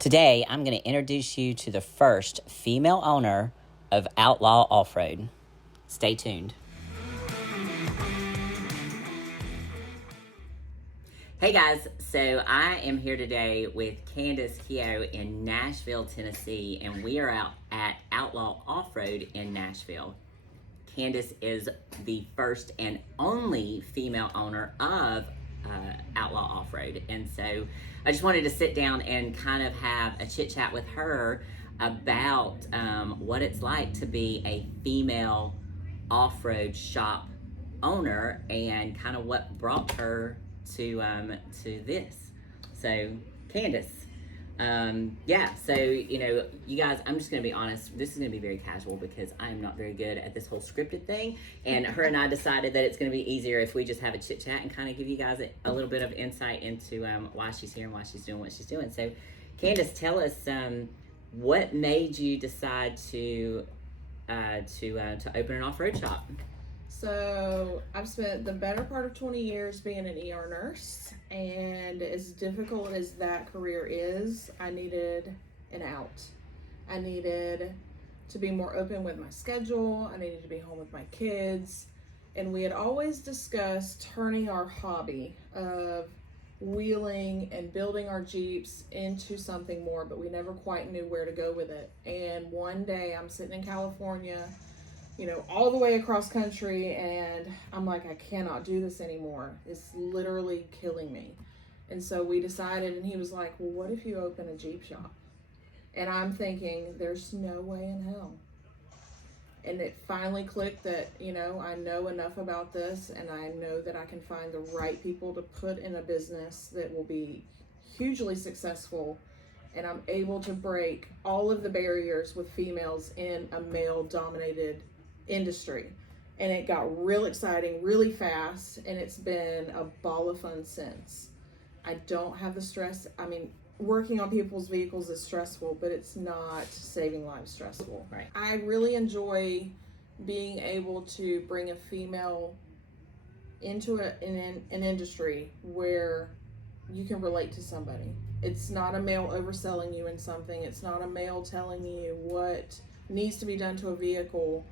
Today, I'm going to introduce you to the first female owner of Outlaw Offroad. Stay tuned. Hey guys, so I am here today with Candace in Nashville, Tennessee, and we are out at Outlaw Offroad in Nashville. Candace is the first and only female owner of Outlaw Offroad, and so I just wanted to sit down and kind of have a chit chat with her about what it's like to be a female off-road shop owner and kind of what brought her to this. So Candace, so you guys, I'm just gonna be honest, this is gonna be very casual because I'm not very good at this whole scripted thing, and her and I decided that it's gonna be easier if we just have a chit chat and kind of give you guys a little bit of insight into why she's here and why she's doing what she's doing. So Candace, tell us what made you decide to open an off-road shop? So I've spent the better part of 20 years being an ER nurse, and as difficult as that career is, I needed an out. I needed to be more open with my schedule. I needed to be home with my kids. And we had always discussed turning our hobby of wheeling and building our Jeeps into something more, but we never quite knew where to go with it. And one day I'm sitting in California, all the way across country, and I'm like, I cannot do this anymore. It's literally killing me. And so we decided, and he was like, well, what if you open a Jeep shop? And I'm thinking, there's no way in hell. And it finally clicked that, I know enough about this, and I know that I can find the right people to put in a business that will be hugely successful. And I'm able to break all of the barriers with females in a male-dominated industry. And it got real exciting really fast, and it's been a ball of fun since. I don't have the stress. Working on people's vehicles is stressful, but it's not saving lives stressful. Right. I really enjoy being able to bring a female into an industry where you can relate to somebody. It's not a male overselling you in something. It's not a male telling you what needs to be done to a vehicle.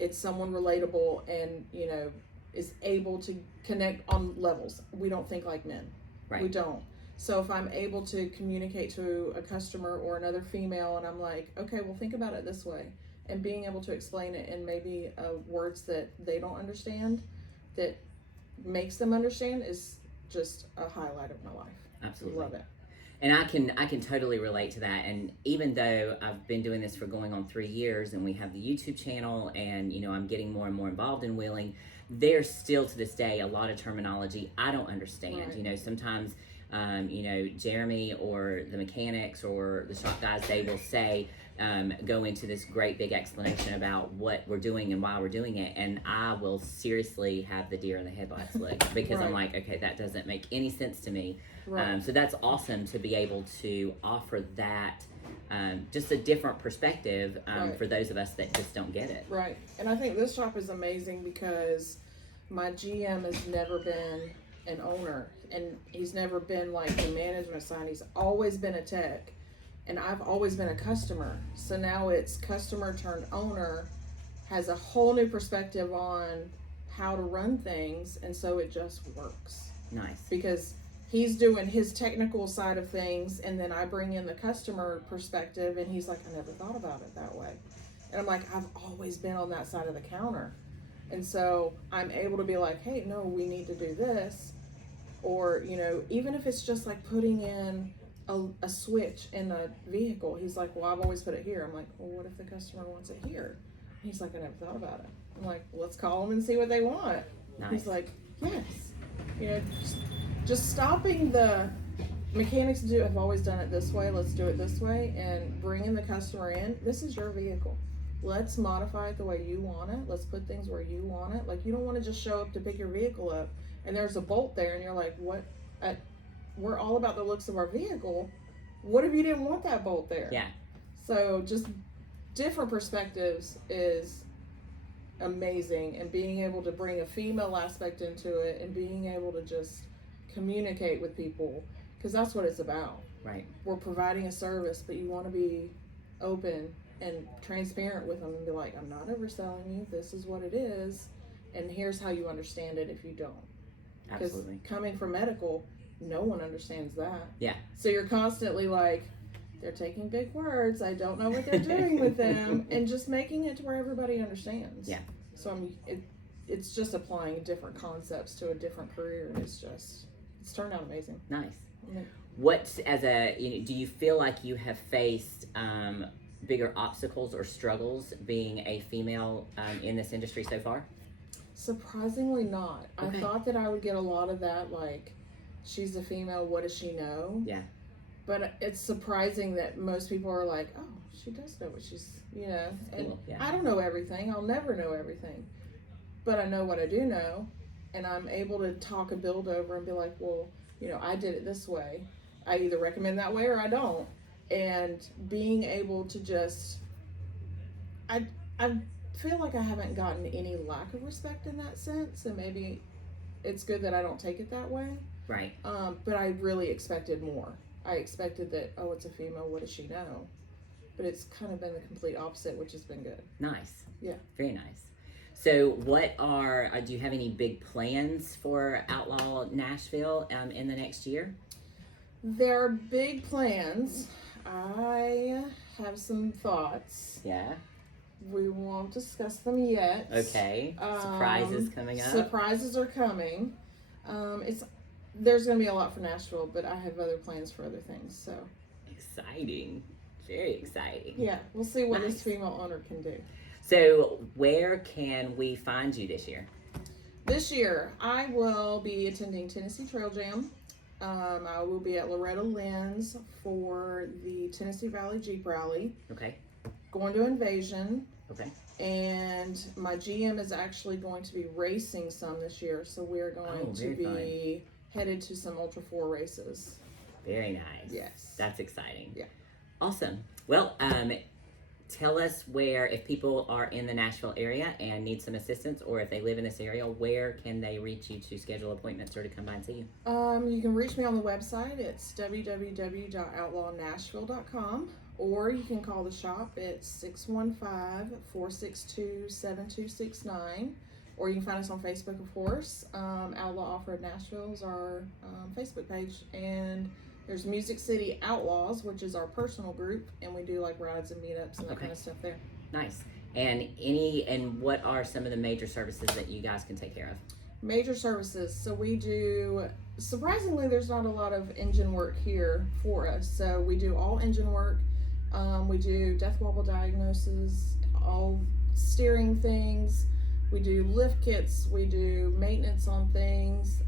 It's someone relatable and, is able to connect on levels. We don't think like men. Right. We don't. So if I'm able to communicate to a customer or another female and I'm like, okay, well, think about it this way, and being able to explain it in maybe words that they don't understand, that makes them understand, is just a highlight of my life. Absolutely. Love it. And I can totally relate to that. And even though I've been doing this for going on 3 years, and we have the YouTube channel, and I'm getting more and more involved in wheeling, there's still to this day a lot of terminology I don't understand. Right. Sometimes Jeremy or the mechanics or the shop guys, they will say, go into this great big explanation about what we're doing and why we're doing it, and I will seriously have the deer in the headlights look because Right. I'm like, okay, that doesn't make any sense to me. Right. So that's awesome to be able to offer that, just a different perspective Right. for those of us that just don't get it. Right. And I think this shop is amazing because my GM has never been an owner, and he's never been like the management side. He's always been a tech, and I've always been a customer. So now it's customer turned owner, has a whole new perspective on how to run things, and so it just works. Nice. Because he's doing his technical side of things, and then I bring in the customer perspective, and he's like, I never thought about it that way. And I'm like, I've always been on that side of the counter. And so I'm able to be like, hey, no, we need to do this. Or, even if it's just like putting in a switch in a vehicle, he's like, well, I've always put it here. I'm like, well, what if the customer wants it here? He's like, I never thought about it. I'm like, let's call them and see what they want. Nice. He's like, yes. Just stopping the mechanics have always done it this way. Let's do it this way, and bringing the customer in. This is your vehicle. Let's modify it the way you want it. Let's put things where you want it. Like, you don't want to just show up to pick your vehicle up and there's a bolt there and you're like, what? We're all about the looks of our vehicle. What if you didn't want that bolt there? Yeah. So just different perspectives is amazing, and being able to bring a female aspect into it and being able to just communicate with people, because that's what it's about. Right. We're providing a service, but you want to be open and transparent with them and be like, I'm not overselling you. This is what it is. And here's how you understand it if you don't. Because Absolutely. coming from medical, no one understands that. Yeah. So you're constantly like, they're taking big words. I don't know what they're doing with them. And just making it to where everybody understands. Yeah. So it's just applying different concepts to a different career. And it's turned out amazing. Nice. Yeah. Do you feel like you have faced bigger obstacles or struggles being a female in this industry so far? Surprisingly not. Okay. I thought that I would get a lot of that, like, she's a female, what does she know? Yeah. But it's surprising that most people are like, oh, she does know what she's, and Cool. Yeah. I don't know everything. I'll never know everything. But I know what I do know, and I'm able to talk a build over and be like, well, I did it this way. I either recommend that way or I don't. And being able to just, I feel like I haven't gotten any lack of respect in that sense, and maybe it's good that I don't take it that way. Right. But I really expected more. I expected that, oh, it's a female, what does she know? But it's kind of been the complete opposite, which has been good. Nice. Yeah. Very nice. So do you have any big plans for Outlaw Nashville in the next year? There are big plans. I have some thoughts. Yeah. We won't discuss them yet. Okay. Surprises coming up. Surprises are coming. There's going to be a lot for Nashville, but I have other plans for other things. So exciting. Very exciting. Yeah, we'll see what Nice. this female owner can do. So where can we find you this year? This year, I will be attending Tennessee Trail Jam. I will be at Loretta Lynn's for the Tennessee Valley Jeep Rally. Okay. Going to Invasion. Okay. And my GM is actually going to be racing some this year. So we're going to be headed to some Ultra 4 races. Very nice. Yes. That's exciting. Yeah. Awesome. Well, tell us where, if people are in the Nashville area and need some assistance, or if they live in this area, where can they reach you to schedule appointments or to come by and see you? You can reach me on the website. It's www.outlawnashville.com, or you can call the shop. It's 615-462-7269, or you can find us on Facebook, of course. Outlaw Offroad Nashville is our Facebook page, and there's Music City Outlaws, which is our personal group, and we do like rides and meetups and that kind of stuff there. Nice. And what are some of the major services that you guys can take care of? Major services. So we do, surprisingly, there's not a lot of engine work here for us. So we do all engine work. We do death wobble diagnosis, all steering things. We do lift kits. We do maintenance on things.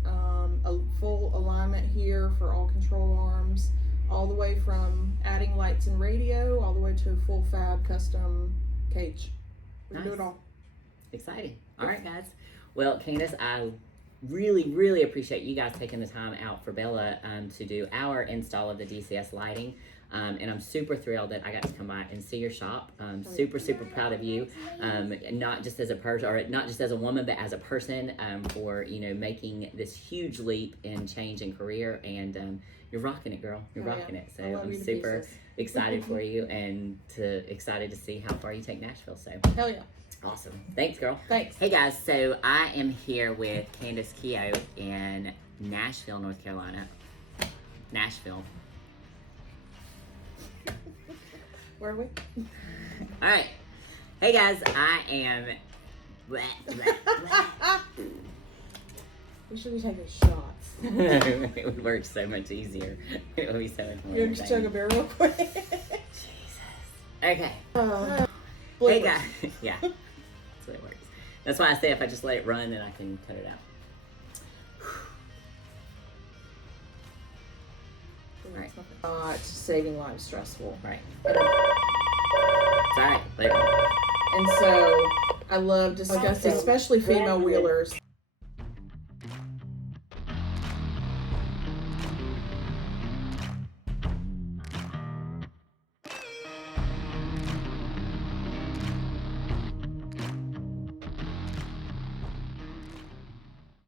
A full alignment here for all control arms, all the way from adding lights and radio, all the way to a full fab custom cage. We can do it all. Exciting. All right, guys. Well, Candace, I really, really appreciate you guys taking the time out for Bella to do our install of the DCS lighting. And I'm super thrilled that I got to come by and see your shop. Super, super proud of you, not just as a person, or not just as a woman, but as a person, for making this huge leap in change in career. And you're rocking it, girl. You're rocking it. So I'm super excited for you, and excited to see how far you take Nashville. So hell yeah. Awesome. Thanks, girl. Thanks. Hey, guys. So I am here with Candace Keogh in Nashville, North Carolina. Nashville. Where are we? All right. Hey, guys. I am... We should be taking shots. It would work so much easier. It would be so much more You want to chug a beer real quick? Jesus. Okay. Hey, guys. Yeah. That's what it works. That's why I say if I just let it run, then I can cut it out. Right. Not saving lives stressful. Right. It's all right. Let it run. And so I love discussing, especially female wheelers,